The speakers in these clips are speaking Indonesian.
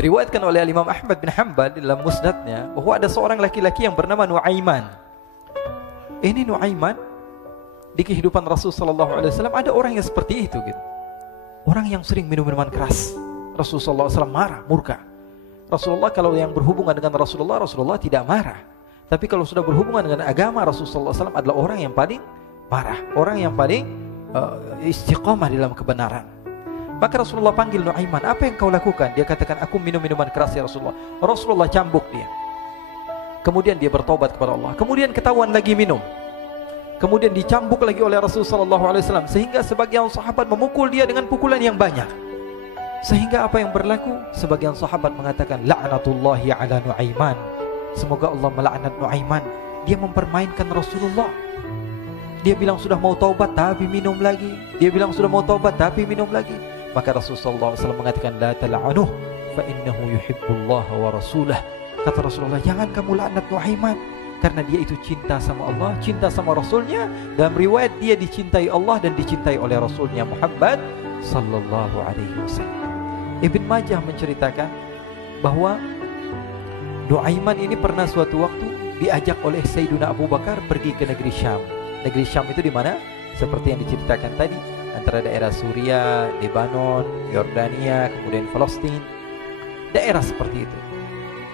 Diriwayatkan oleh Imam Ahmad bin Hanbal dalam musnadnya bahwa ada seorang laki-laki yang bernama Nuaiman. Ini Nuaiman di kehidupan Rasulullah SAW ada orang yang seperti itu gitu. Orang yang sering minum minuman keras. Rasulullah SAW marah, murka. Rasulullah kalau yang berhubungan dengan Rasulullah tidak marah. Tapi kalau sudah berhubungan dengan agama, Rasulullah SAW adalah orang yang paling marah, orang yang paling istiqamah dalam kebenaran. Maka Rasulullah panggil Nuaiman, apa yang kau lakukan? Dia katakan, aku minum minuman keras ya Rasulullah. Rasulullah cambuk dia. Kemudian dia bertobat kepada Allah. Kemudian ketahuan lagi minum. Kemudian dicambuk lagi oleh Rasulullah SAW, sehingga sebagian sahabat memukul dia dengan pukulan yang banyak. Sehingga apa yang berlaku? Sebagian sahabat mengatakan, la'natullahi ala Nuaiman. Semoga Allah melaknat Nuaiman. Dia mempermainkan Rasulullah. Dia bilang sudah mau taubat tapi minum lagi. Dia bilang sudah mau taubat tapi minum lagi. Maka Rasulullah SAW mengatakan, la tal'anuh fa innahu yuhibbullaha wa rasulah. Kata Rasulullah, jangan kamu laknat Nuaiman, karena dia itu cinta sama Allah, cinta sama Rasulnya. Dalam riwayat dia dicintai Allah dan dicintai oleh Rasulnya Muhammad sallallahu alaihi wasallam. Ibn Majah menceritakan bahwa Nuaiman ini pernah suatu waktu diajak oleh Sayyidina Abu Bakar pergi ke negeri Syam. Negeri Syam itu di mana? Seperti yang diceritakan tadi, antara daerah Suriah, Lebanon, Yordania, kemudian Palestina. Daerah seperti itu.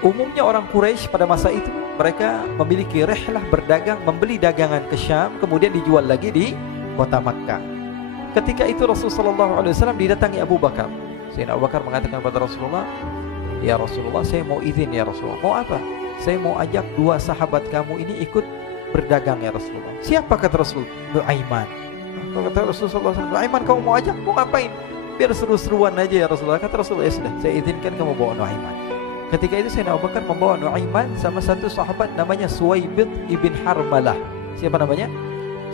Umumnya orang Quraisy pada masa itu mereka memiliki rihlah berdagang, membeli dagangan ke Syam, kemudian dijual lagi di kota Makkah. Ketika itu Rasulullah SAW didatangi Abu Bakar. Sayyidina Abu Bakar mengatakan kepada Rasulullah, ya Rasulullah, saya mau izin ya Rasulullah. Mau apa? Saya mau ajak dua sahabat kamu ini ikut berdagang ya Rasulullah. Siapa kata Rasul? Nuaiman. Kata Rasulullah SAW, Nuaiman kamu mau ajak? Mau ngapain? Biar seru-seruan aja ya Rasulullah. Kata Rasulullah, ya sudah, saya izinkan kamu bawa Nuaiman. Ketika itu Sayyidina Abu Bakar membawa Nuaiman sama satu sahabat namanya Suwaibid ibn Harmalah. Siapa namanya?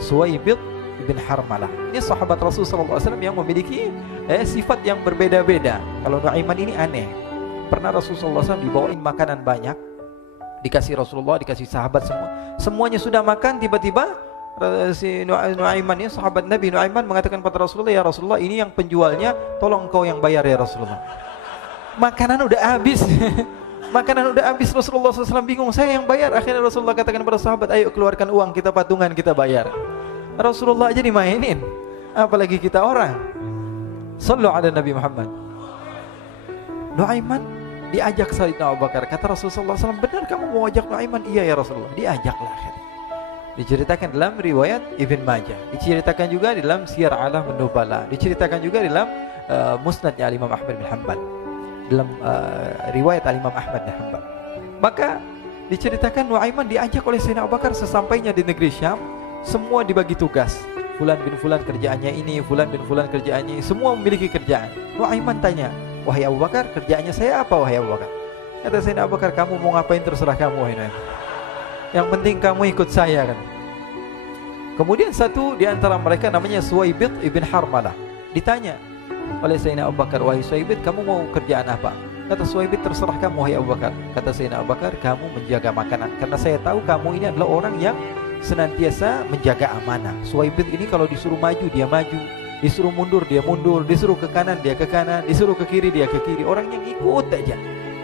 Suwaibid ibn Harmalah. Ini sahabat Rasulullah SAW yang memiliki sifat yang berbeda-beda. Kalau Nuaiman ini aneh. Pernah Rasulullah SAW dibawain makanan banyak, dikasih Rasulullah, dikasih sahabat semua. Semuanya sudah makan, tiba-tiba si Nuaiman ini, sahabat Nabi Nuaiman mengatakan kepada Rasulullah, ya Rasulullah, ini yang penjualnya, tolong kau yang bayar ya Rasulullah. Makanan udah habis. Makanan udah habis, Rasulullah SAW bingung, saya yang bayar. Akhirnya Rasulullah katakan kepada sahabat, ayo keluarkan uang, kita patungan, kita bayar. Rasulullah aja dimainin, apalagi kita orang. Sallu ala Nabi Muhammad. Nuaiman diajak Sayyidina Abu Bakar. Kata Rasulullah SAW, benar kamu mau ajak Nuaiman? Iya ya Rasulullah. Diajaklah akhirnya. Diceritakan dalam riwayat Ibn Majah, diceritakan juga dalam Siyar A'lam An-Nubala, diceritakan juga dalam musnadnya Imam Ahmad bin Hanbal, dalam riwayat Imam Ahmad bin Hanbal. Maka diceritakan Nuaiman diajak oleh Sayyidina Abu Bakar. Sesampainya di negeri Syam, semua dibagi tugas. Fulan bin Fulan kerjaannya ini, Fulan bin Fulan kerjaannya ini, semua memiliki kerjaan. Nuaiman tanya, wahai Abu Bakar, kerjaannya saya apa wahai Abu Bakar? Kata Sayyidina Abu Bakar, kamu mau ngapain terserah kamu wahai Nuaiman. Yang penting kamu ikut saya kan. Kemudian satu di antara mereka namanya Suwaibid ibn Harmalah. Ditanya oleh Sayyidina Abu Bakar, wahai Suwaibid, kamu mau kerjaan apa? Kata Suwaibid, terserah kamu wahai Abu Bakar. Kata Sayyidina Abu Bakar, kamu menjaga makanan, karena saya tahu kamu ini adalah orang yang senantiasa menjaga amanah. Suwaibid ini kalau disuruh maju dia maju, disuruh mundur dia mundur, disuruh ke kanan dia ke kanan, disuruh ke kiri dia ke kiri. Orang yang ikut aja.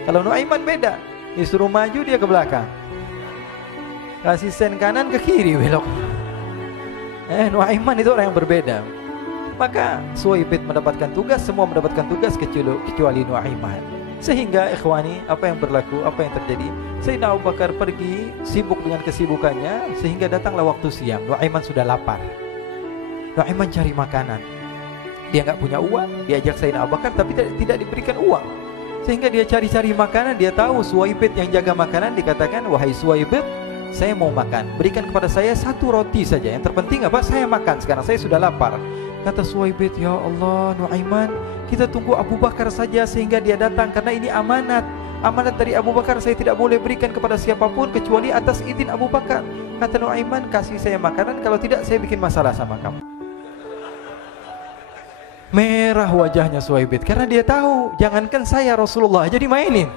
Kalau Nuaiman beda, disuruh maju dia ke belakang, kasih sen kanan ke kiri belok. Nuaiman itu orang yang berbeda. Maka Suwaibid mendapatkan tugas, semua mendapatkan tugas kecuali Nuaiman. Sehingga ikhwani, apa yang berlaku, apa yang terjadi? Sayyidina Abu Bakar pergi sibuk dengan kesibukannya, sehingga datanglah waktu siang. Nuaiman sudah lapar. Nuaiman cari makanan. Dia nggak punya uang, diajak Sayyidina Abu Bakar tapi tidak diberikan uang. Sehingga dia cari-cari makanan. Dia tahu Suwaibid yang jaga makanan. Dikatakan, wahai Suwaibid, saya mau makan, berikan kepada saya satu roti saja. Yang terpenting apa? Saya makan sekarang, saya sudah lapar. Kata Suwaibid, ya Allah Nuaiman, kita tunggu Abu Bakar saja sehingga dia datang, karena ini amanat. Amanat dari Abu Bakar, saya tidak boleh berikan kepada siapapun kecuali atas izin Abu Bakar. Kata Nuaiman, kasih saya makanan, kalau tidak saya bikin masalah sama kamu. Merah wajahnya Suwaibid, karena dia tahu, jangankan saya, Rasulullah aja dimainin.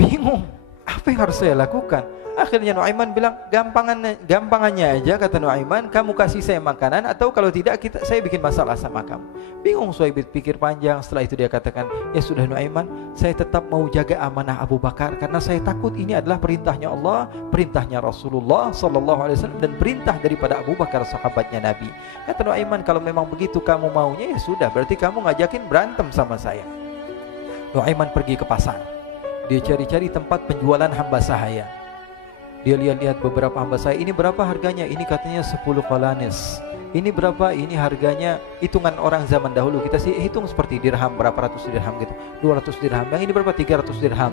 Bingung, apa yang harus saya lakukan? Akhirnya Nuaiman bilang, gampangannya aja, kata Nuaiman, kamu kasih saya makanan, atau kalau tidak saya bikin masalah sama kamu. Bingung Suhaib pikir panjang. Setelah itu dia katakan, ya sudah Nuaiman, saya tetap mau jaga amanah Abu Bakar, karena saya takut ini adalah perintahnya Allah, perintahnya Rasulullah SAW, dan perintah daripada Abu Bakar sahabatnya Nabi. Kata Nuaiman, kalau memang begitu kamu maunya, ya sudah, berarti kamu ngajakin berantem sama saya. Nuaiman pergi ke pasar. Dia cari-cari tempat penjualan hamba sahaya. Dia lihat-lihat beberapa hamba sahaya. Ini berapa harganya? Ini katanya 10 qalanis. Ini berapa? Ini harganya, hitungan orang zaman dahulu, kita sih hitung seperti dirham, berapa ratus dirham gitu, 200 dirham. Yang ini berapa? 300 dirham.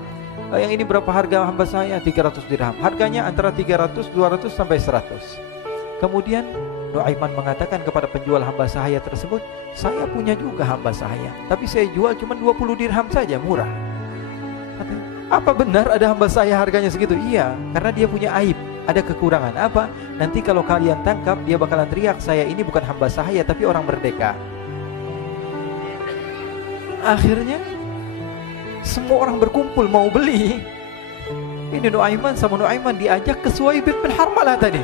Yang ini berapa harga hamba sahaya? 300 dirham. Harganya antara 300, 200 sampai 100. Kemudian Nuaiman mengatakan kepada penjual hamba sahaya tersebut, saya punya juga hamba sahaya, tapi saya jual cuma 20 dirham saja, murah. Katanya, apa benar ada hamba saya harganya segitu? Iya, karena dia punya aib, ada kekurangan. Apa? Nanti kalau kalian tangkap, dia bakalan teriak, saya ini bukan hamba sahaya tapi orang merdeka. Akhirnya semua orang berkumpul mau beli. Ini Nuaiman sama Nuaiman diajak ke Suhaib bin Harmalah tadi.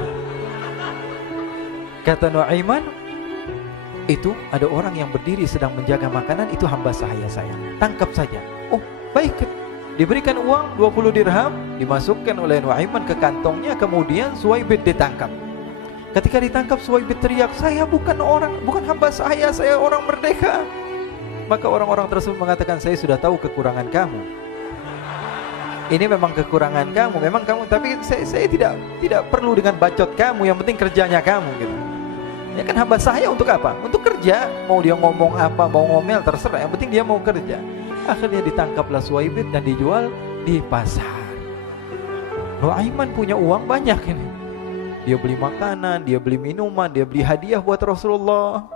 Kata Nuaiman, itu ada orang yang berdiri sedang menjaga makanan, itu hamba sahaya saya, tangkap saja. Oh baik. Diberikan uang 20 dirham, dimasukkan oleh Nuaiman ke kantongnya. Kemudian Suhaib ditangkap. Ketika ditangkap, Suhaib teriak, saya bukan hamba saya orang merdeka. Maka orang-orang tersebut mengatakan, saya sudah tahu kekurangan kamu. Ini memang kekurangan kamu, memang kamu, tapi saya tidak perlu dengan bacot kamu, yang penting kerjanya kamu gitu. Ya kan, hamba saya untuk apa? Untuk kerja. Mau dia ngomong apa, mau ngomel, terserah, yang penting dia mau kerja. Akhirnya ditangkaplah Suhaib dan dijual di pasar. Nuaiman punya uang banyak ini. Dia beli makanan, dia beli minuman, dia beli hadiah buat Rasulullah.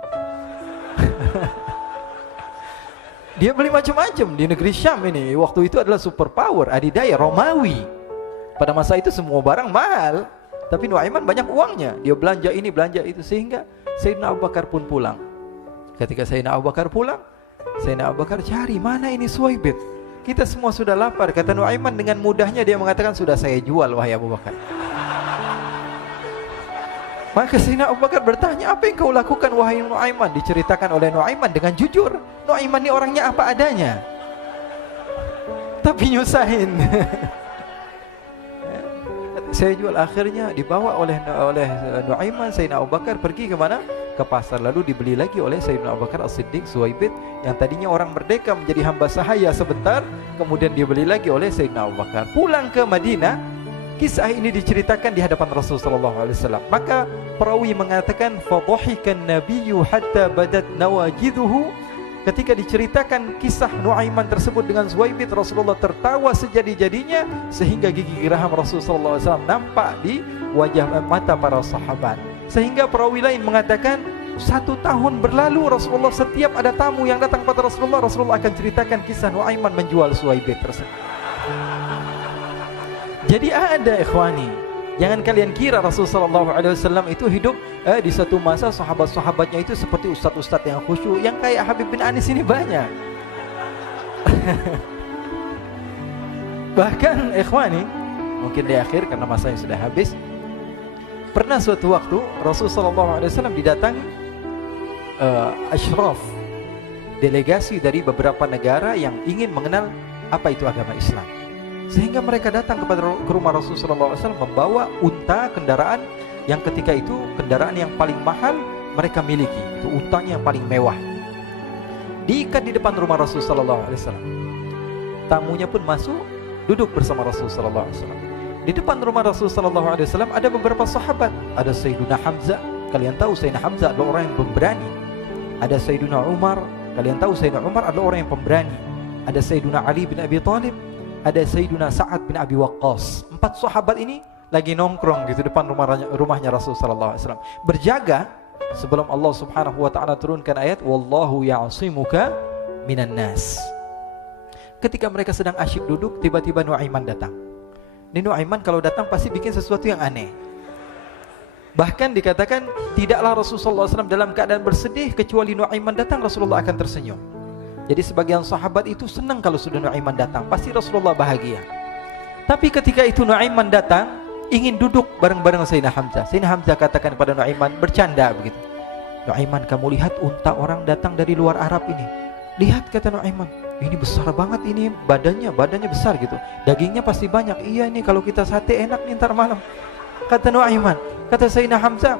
Dia beli macam-macam di negeri Syam ini. Waktu itu adalah superpower, adidaya Romawi. Pada masa itu semua barang mahal, tapi Nuaiman banyak uangnya. Dia belanja ini, belanja itu, sehingga Sayyidina Abu Bakar pun pulang. Ketika Sayyidina Abu Bakar pulang, Sayyidina Abu Bakar cari, mana ini Suhaib? Kita semua sudah lapar. Kata Nuaiman dengan mudahnya dia mengatakan, sudah saya jual wahai Abu Bakar. Maka Sayyidina Abu Bakar bertanya, apa yang kau lakukan wahai Nuaiman? Diceritakan oleh Nuaiman dengan jujur. Nuaiman ini orangnya apa adanya, tapi nyusahin. Saya jual. Akhirnya dibawa oleh Nuaiman, Sayyidina Abu Bakar pergi ke mana? Ke pasar. Lalu dibeli lagi oleh Sayyidina Abu Bakar As-Siddiq Suhaib, yang tadinya orang merdeka menjadi hamba sahaya sebentar, kemudian dibeli lagi oleh Sayyidina Abu Bakar. Pulang ke Madinah, kisah ini diceritakan di hadapan Rasulullah SAW. Maka perawi mengatakan, fadhahikan nabiyyu hatta badat nawajiduhu. Ketika diceritakan kisah Nuaiman tersebut dengan Suhaib, Rasulullah tertawa sejadi-jadinya sehingga gigi geraham Rasulullah SAW nampak di wajah mata para sahabat. Sehingga perawi lain mengatakan, 1 tahun berlalu Rasulullah, setiap ada tamu yang datang pada Rasulullah, Rasulullah akan ceritakan kisah Nuaiman menjual Suhaib tersebut. Jadi ada ikhwani, jangan kalian kira Rasulullah SAW itu hidup di satu masa sahabat-sahabatnya itu seperti ustadz-ustadz yang khusyuk, yang kayak Habib bin Anis ini banyak. Bahkan ikhwani, mungkin di akhir karena masanya sudah habis, pernah suatu waktu Rasulullah SAW didatangi asyraf, delegasi dari beberapa negara yang ingin mengenal apa itu agama Islam. Sehingga mereka datang ke rumah Rasulullah SAW membawa unta, kendaraan yang ketika itu kendaraan yang paling mahal mereka miliki. Itu untanya yang paling mewah. Diikat di depan rumah Rasulullah SAW. Tamunya pun masuk, duduk bersama Rasulullah SAW. Di depan rumah Rasulullah SAW ada beberapa sahabat. Ada Sayyiduna Hamzah. Kalian tahu Sayyidina Hamzah adalah orang yang pemberani. Ada Sayyiduna Umar. Kalian tahu Sayyidina Umar adalah orang yang pemberani. Ada Sayyiduna Ali bin Abi Thalib. Ada Sayyiduna Sa'ad bin Abi Waqqas. 4 sahabat ini lagi nongkrong gitu depan rumahnya Rasulullah SAW, berjaga sebelum Allah Subhanahu wa taala turunkan ayat wallahu ya'simuka minan nas. Ketika mereka sedang asyik duduk, tiba-tiba Nuaiman datang. Ini Nuaiman kalau datang pasti bikin sesuatu yang aneh. Bahkan dikatakan tidaklah Rasulullah SAW dalam keadaan bersedih, kecuali Nuaiman datang Rasulullah akan tersenyum. Jadi sebagian sahabat itu senang kalau sudah Nuaiman datang, pasti Rasulullah bahagia. Tapi ketika itu Nuaiman datang, ingin duduk bareng-bareng Sayyidina Hamzah. Sayyidina Hamzah katakan kepada Nuaiman, bercanda begitu. Nuaiman, kamu lihat unta orang datang dari luar Arab ini. Lihat, kata Nuaiman, ini besar banget ini, badannya besar gitu. Dagingnya pasti banyak. Iya nih, kalau kita sate enak nih ntar malam. Kata Nuaiman. Kata Sayyidina Hamzah,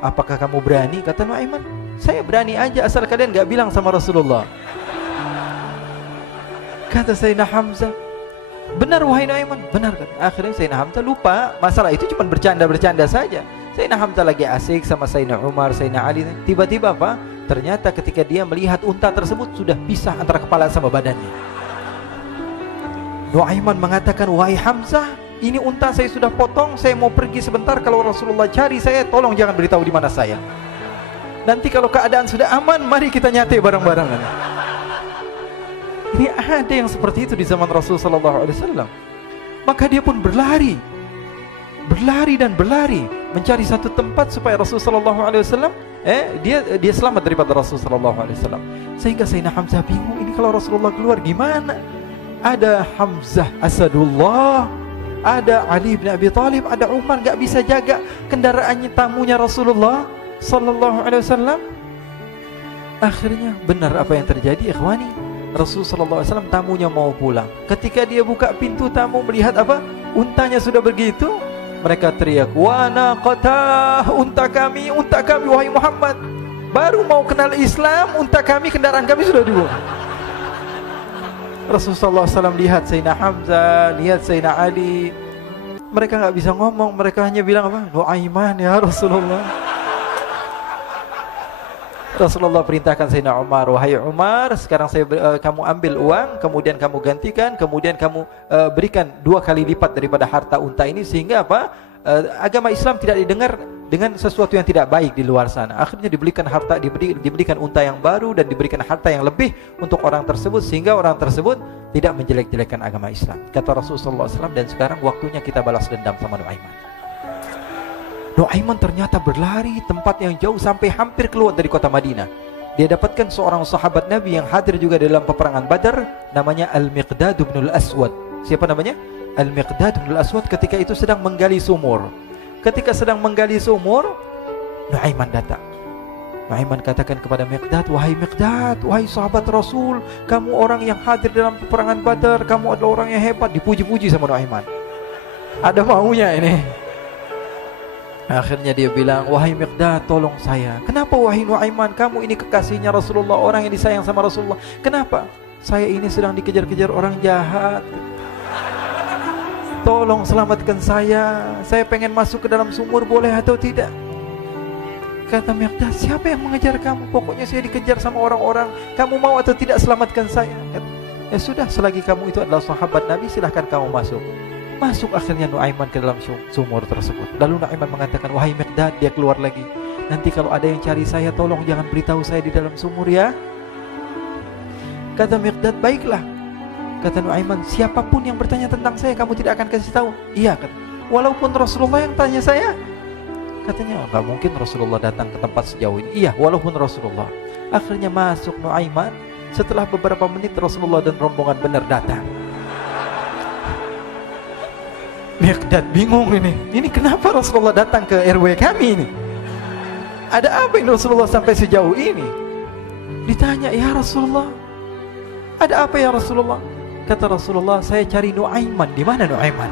apakah kamu berani? Kata Nuaiman, saya berani aja asal kalian gak bilang sama Rasulullah. Kata Sayyidina Hamzah, benar wahai Nuaiman, benar. Akhirnya Sayyidina Hamzah lupa masalah itu, cuma bercanda-bercanda saja. Sayyidina Hamzah lagi asik sama Sayyidina Umar, Sayyidina Ali. Tiba-tiba apa? Ternyata ketika dia melihat unta tersebut sudah pisah antara kepala sama badannya. Nuaiman mengatakan, wahai Hamzah, ini unta saya sudah potong, saya mau pergi sebentar. Kalau Rasulullah cari saya, tolong jangan beritahu di mana saya. Nanti kalau keadaan sudah aman, mari kita nyate bareng-bareng. Ini ada yang seperti itu di zaman Rasulullah SAW. Maka dia pun berlari dan berlari mencari satu tempat supaya Rasulullah SAW dia selamat daripada Rasulullah SAW. Sehingga Sayyidina Hamzah bingung, ini kalau Rasulullah keluar gimana? Ada Hamzah Asadullah, ada Ali bin Abi Thalib, ada Umar, gak bisa jaga kendaraannya, tamunya Rasulullah SAW. Akhirnya benar apa yang terjadi, ikhwani. Rasulullah SAW tamunya mau pulang. Ketika dia buka pintu tamu melihat apa? Untanya sudah begitu. Mereka teriak, wa naqatah, unta kami wahai Muhammad. Baru mau kenal Islam, unta kami, kendaraan kami sudah dibuang. Rasulullah SAW lihat Sayyidina Hamzah, lihat Sayyidina Ali. Mereka gak bisa ngomong, mereka hanya bilang apa? Nuaiman ya Rasulullah. Rasulullah perintahkan Sayyidina Umar, wahai Umar, sekarang kamu ambil uang, kemudian kamu gantikan, kemudian kamu berikan 2 kali lipat daripada harta unta ini, sehingga apa? Agama Islam tidak didengar dengan sesuatu yang tidak baik di luar sana. Akhirnya diberikan harta, diberikan unta yang baru dan diberikan harta yang lebih untuk orang tersebut, sehingga orang tersebut tidak menjelek-jelekan agama Islam. Kata Rasulullah SAW, dan sekarang waktunya kita balas dendam sama Nuaiman. Nuaiman ternyata berlari tempat yang jauh sampai hampir keluar dari kota Madinah. Dia dapatkan seorang sahabat Nabi yang hadir juga dalam peperangan Badar, namanya Al-Miqdad bin Al-Aswad. Siapa namanya? Al-Miqdad bin Al-Aswad ketika itu sedang menggali sumur. Ketika sedang menggali sumur, Nuaiman datang. Nuaiman katakan kepada Miqdad, wahai Miqdad, wahai sahabat Rasul, kamu orang yang hadir dalam peperangan Badar, kamu adalah orang yang hebat. Dipuji-puji sama Nuaiman. Ada maunya ini. Akhirnya dia bilang, wahai Miqdad, tolong saya. Kenapa wahai Nuaiman, kamu ini kekasihnya Rasulullah, orang yang disayang sama Rasulullah. Kenapa? Saya ini sedang dikejar-kejar orang jahat. Tolong selamatkan saya. Saya pengen masuk ke dalam sumur, boleh atau tidak? Kata Miqdad, siapa yang mengejar kamu? Pokoknya saya dikejar sama orang-orang. Kamu mau atau tidak selamatkan saya? Ya sudah, selagi kamu itu adalah sahabat Nabi, silahkan kamu masuk. Masuk akhirnya Nuaiman ke dalam sumur tersebut. Lalu Nuaiman mengatakan, wahai Miqdad, dia keluar lagi. Nanti kalau ada yang cari saya, tolong jangan beritahu saya di dalam sumur ya. Kata Miqdad, baiklah. Kata Nuaiman, siapapun yang bertanya tentang saya, kamu tidak akan kasih tahu? Iya, kata. Walaupun Rasulullah yang tanya saya? Katanya, enggak mungkin Rasulullah datang ke tempat sejauh ini. Iya, walaupun Rasulullah. Akhirnya masuk Nuaiman. Setelah beberapa menit Rasulullah dan rombongan benar datang. Miqdad bingung ini. Ini kenapa Rasulullah datang ke RW kami ini? Ada apa ini Rasulullah sampai sejauh ini? Ditanya, ya Rasulullah, ada apa ya Rasulullah? Kata Rasulullah, saya cari Nuaiman. Di mana Nuaiman?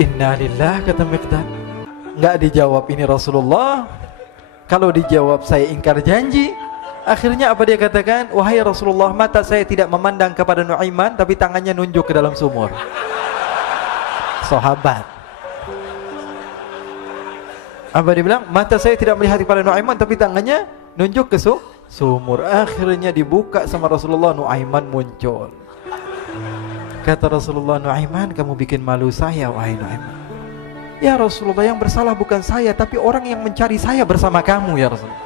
Innalillah, kata Miqdad. Enggak dijawab ini Rasulullah. Kalau dijawab saya ingkar janji. Akhirnya apa dia katakan? Wahai Rasulullah, mata saya tidak memandang kepada Nuaiman, tapi tangannya nunjuk ke dalam sumur. Sahabat. Apa dia bilang? Mata saya tidak melihat kepada Nuaiman, tapi tangannya nunjuk ke sumur. Akhirnya dibuka sama Rasulullah, Nuaiman muncul. Kata Rasulullah, Nuaiman, kamu bikin malu saya, wahai Nuaiman. Ya Rasulullah, yang bersalah bukan saya, tapi orang yang mencari saya bersama kamu ya Rasulullah.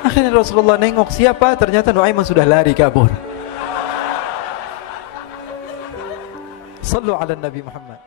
Akhirnya Rasulullah nengok siapa, ternyata Nuaiman sudah lari kabur. Sallu ala Nabi Muhammad.